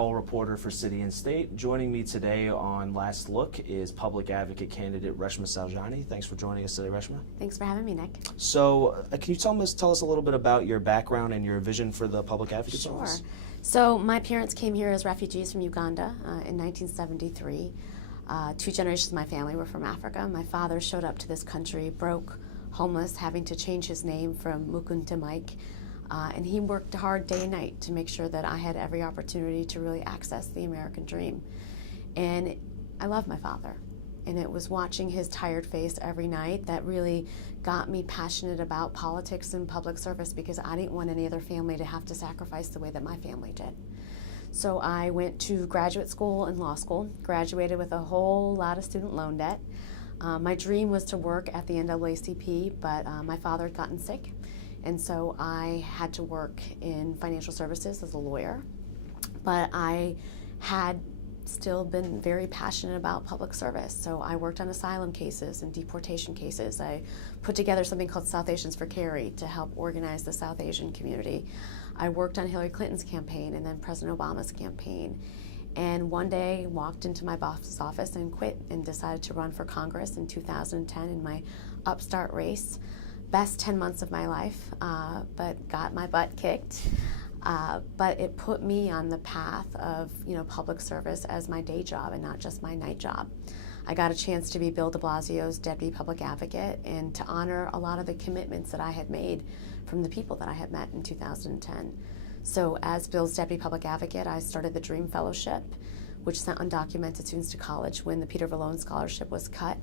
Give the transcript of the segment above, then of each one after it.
Powell, reporter for City and State. Joining me today on Last Look is public advocate candidate Reshma Saujani. Thanks for joining us today, Reshma. Thanks for having me, Nick. So, can you tell us a little bit about your background and your vision for the public advocate's office? Sure. So, my parents came here as refugees from Uganda in 1973. Two generations of my family were from Africa. My father showed up to this country broke, homeless, having to change his name from Mukun to Mike. And he worked hard day and night to make sure that I had every opportunity to really access the American dream. And I love my father. And it was watching his tired face every night that really got me passionate about politics and public service, because I didn't want any other family to have to sacrifice the way that my family did. So I went to graduate school and law school, graduated with a whole lot of student loan debt. My dream was to work at the NAACP, but my father had gotten sick. And so I had to work in financial services as a lawyer, but I had still been very passionate about public service. So I worked on asylum cases and deportation cases. I put together something called South Asians for Carry to help organize the South Asian community. I worked on Hillary Clinton's campaign and then President Obama's campaign. And one day walked into my boss's office and quit and decided to run for Congress in 2010 in my upstart race. Best 10 months of my life, but got my butt kicked. But it put me on the path of public service as my day job and not just my night job. I got a chance to be Bill de Blasio's deputy public advocate and to honor a lot of the commitments that I had made from the people that I had met in 2010. So as Bill's deputy public advocate, I started the Dream Fellowship, which sent undocumented students to college when the Peter Vallone Scholarship was cut.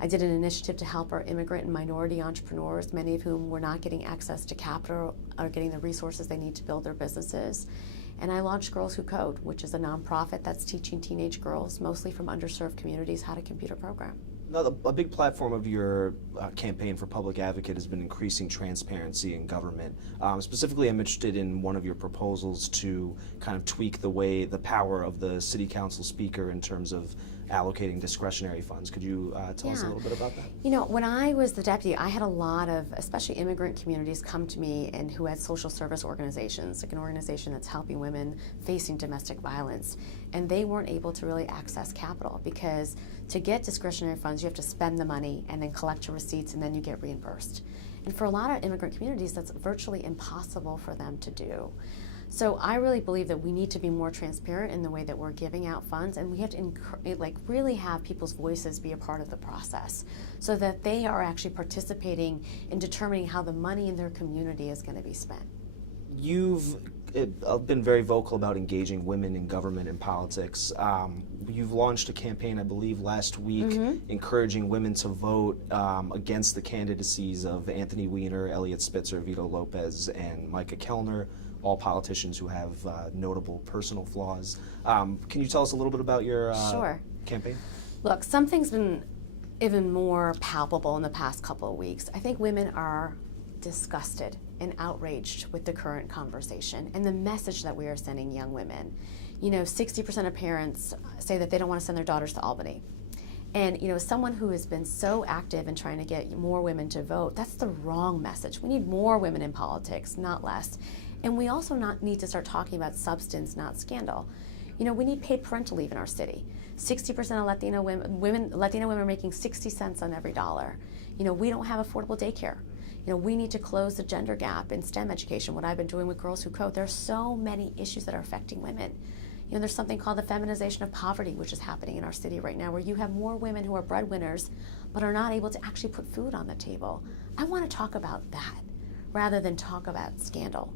I did an initiative to help our immigrant and minority entrepreneurs, many of whom were not getting access to capital or getting the resources they need to build their businesses. And I launched Girls Who Code, which is a nonprofit that's teaching teenage girls, mostly from underserved communities, how to computer program. Now, a big platform of your campaign for public advocate has been increasing transparency in government. Specifically, I'm interested in one of your proposals to kind of tweak the power of the city council speaker in terms of allocating discretionary funds. Could you tell us a little bit about that? When I was the deputy, I had a lot of, especially immigrant communities, come to me and who had social service organizations, like an organization that's helping women facing domestic violence. And they weren't able to really access capital because to get discretionary funds, you have to spend the money and then collect your receipts and then you get reimbursed. And for a lot of immigrant communities, that's virtually impossible for them to do. So I really believe that we need to be more transparent in the way that we're giving out funds, and we have to really have people's voices be a part of the process so that they are actually participating in determining how the money in their community is going to be spent. You've been very vocal about engaging women in government and politics. You've launched a campaign, I believe, last week, encouraging women to vote against the candidacies of Anthony Weiner, Eliot Spitzer, Vito, Lopez, and Micah, Kellner, all politicians who have notable personal flaws. Can you tell us a little bit about your campaign? Look, something's been even more palpable in the past couple of weeks. I think women are disgusted and outraged with the current conversation and the message that we are sending young women. 60% of parents say that they don't want to send their daughters to Albany. And someone who has been so active in trying to get more women to vote, that's the wrong message. We need more women in politics, not less. And we also need to start talking about substance, not scandal. We need paid parental leave in our city. 60% of Latino women are making 60 cents on every dollar. We don't have affordable daycare. We need to close the gender gap in STEM education, what I've been doing with Girls Who Code. There are so many issues that are affecting women. There's something called the feminization of poverty, which is happening in our city right now, where you have more women who are breadwinners but are not able to actually put food on the table. I want to talk about that rather than talk about scandal.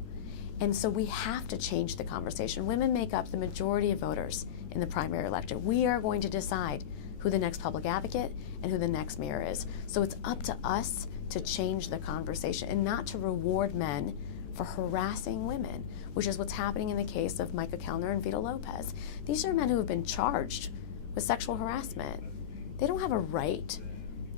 And so we have to change the conversation. Women make up the majority of voters in the primary election. We are going to decide who the next public advocate and who the next mayor is. So it's up to us to change the conversation and not to reward men for harassing women, which is what's happening in the case of Micah, Kellner, and Vito, Lopez. These are men who have been charged with sexual harassment. They don't have a right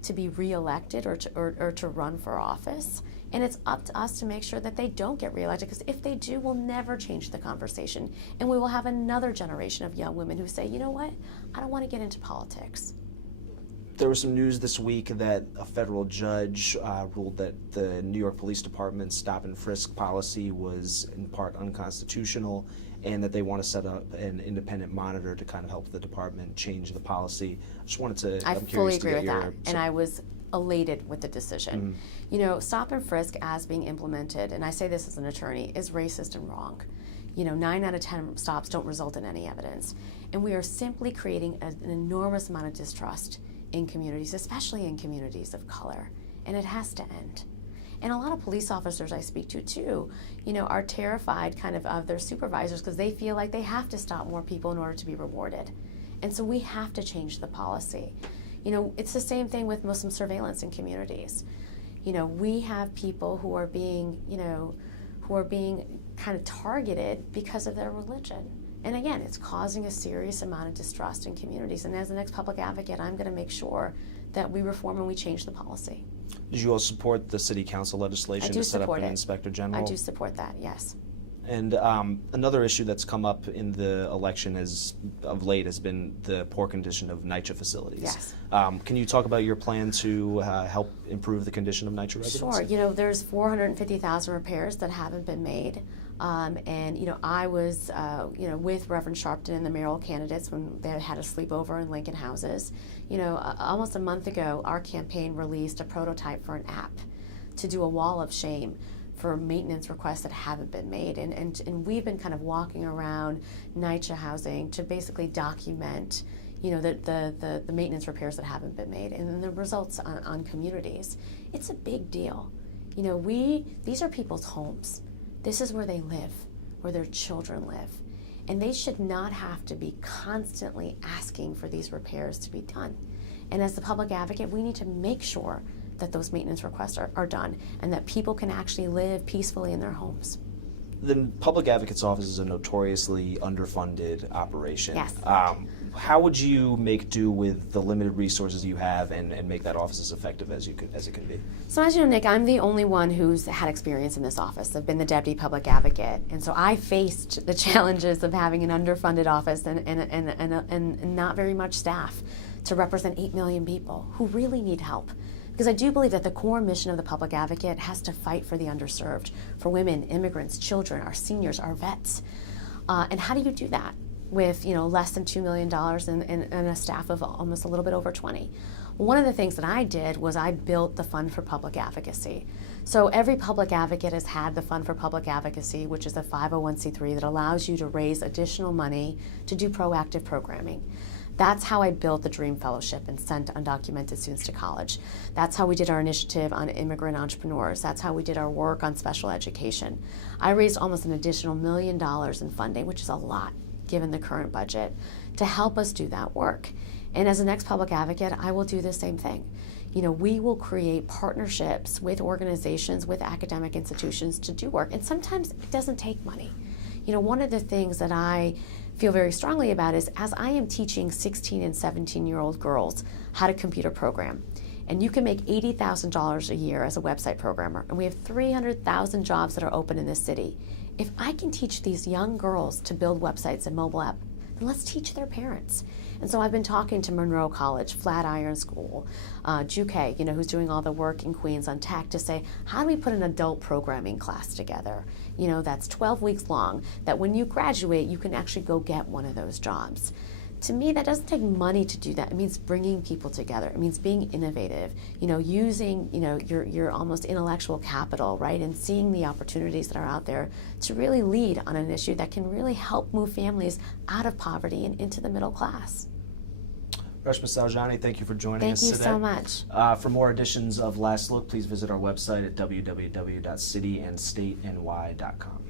to be reelected or to run for office. And it's up to us to make sure that they don't get reelected, because if they do, we'll never change the conversation. And we will have another generation of young women who say, you know what, I don't want to get into politics. There was some news this week that a federal judge ruled that the New York Police Department's stop and frisk policy was in part unconstitutional, and that they want to set up an independent monitor to kind of help the department change the policy. I just wanted to. I I'm fully curious agree to with get that, and I was elated with the decision. You know, stop and frisk as being implemented, and I say this as an attorney, is racist and wrong. You know, 9 out of 10 stops don't result in any evidence. And we are simply creating an enormous amount of distrust in communities, especially in communities of color. And it has to end. And a lot of police officers I speak to too, you know, are terrified kind of their supervisors because they feel like they have to stop more people in order to be rewarded. And so we have to change the policy. You know, it's the same thing with Muslim surveillance in communities. You know, we have people who are being, you know, kind of targeted because of their religion. And again, it's causing a serious amount of distrust in communities. And as an ex-public advocate, I'm going to make sure that we reform and we change the policy. Did you all support the city council legislation to set up an inspector general? I do support that, yes. And another issue that's come up in the election of late has been the poor condition of Naija facilities. Yes. Can you talk about your plan to help improve the condition of Naija residents? Sure. You know, there's 450,000 repairs that haven't been made. And, you know, I was, you know, with Reverend Sharpton and the mayoral candidates when they had a sleepover in Lincoln houses. You know, almost a month ago, our campaign released a prototype for an app to do a wall of shame for maintenance requests that haven't been made. And we've been kind of walking around NYCHA housing to basically document, you know, the maintenance repairs that haven't been made and then the results on communities. It's a big deal. You know, these are people's homes. This is where they live, where their children live. And they should not have to be constantly asking for these repairs to be done. And as the public advocate, we need to make sure that those maintenance requests are done and that people can actually live peacefully in their homes. The public advocate's office is a notoriously underfunded operation. Yes. How would you make do with the limited resources you have and make that office as effective as it can be? So as you know, Nick, I'm the only one who's had experience in this office. I've been the deputy public advocate, and so I faced the challenges of having an underfunded office and not very much staff to represent 8 million people who really need help. Because I do believe that the core mission of the public advocate has to fight for the underserved, for women, immigrants, children, our seniors, our vets. And how do you do that with, you know, less than $2 million and a staff of almost a little bit over 20? One of the things that I did was I built the Fund for Public Advocacy. So every public advocate has had the Fund for Public Advocacy, which is a 501c3 that allows you to raise additional money to do proactive programming. That's how I built the Dream Fellowship and sent undocumented students to college. That's how we did our initiative on immigrant entrepreneurs. That's how we did our work on special education. I raised almost an additional $1 million in funding, which is a lot given the current budget, to help us do that work. And as an ex-public advocate, I will do the same thing. You know, we will create partnerships with organizations, with academic institutions to do work. And sometimes it doesn't take money. You know, one of the things that I feel very strongly about is as I am teaching 16 and 17-year-old girls how to computer program, and you can make $80,000 a year as a website programmer, and we have 300,000 jobs that are open in this city. If I can teach these young girls to build websites and mobile apps, then let's teach their parents. And so I've been talking to Monroe College, Flatiron School, JUCA, you know, who's doing all the work in Queens on tech, to say, how do we put an adult programming class together? You know, that's 12 weeks long, that when you graduate, you can actually go get one of those jobs. To me, that doesn't take money to do that. It means bringing people together. It means being innovative, you know, using, you know, your almost intellectual capital, right, and seeing the opportunities that are out there to really lead on an issue that can really help move families out of poverty and into the middle class. Reshma Saujani, thank you for joining us today. Thank you so much. For more editions of Last Look, please visit our website at www.cityandstateny.com.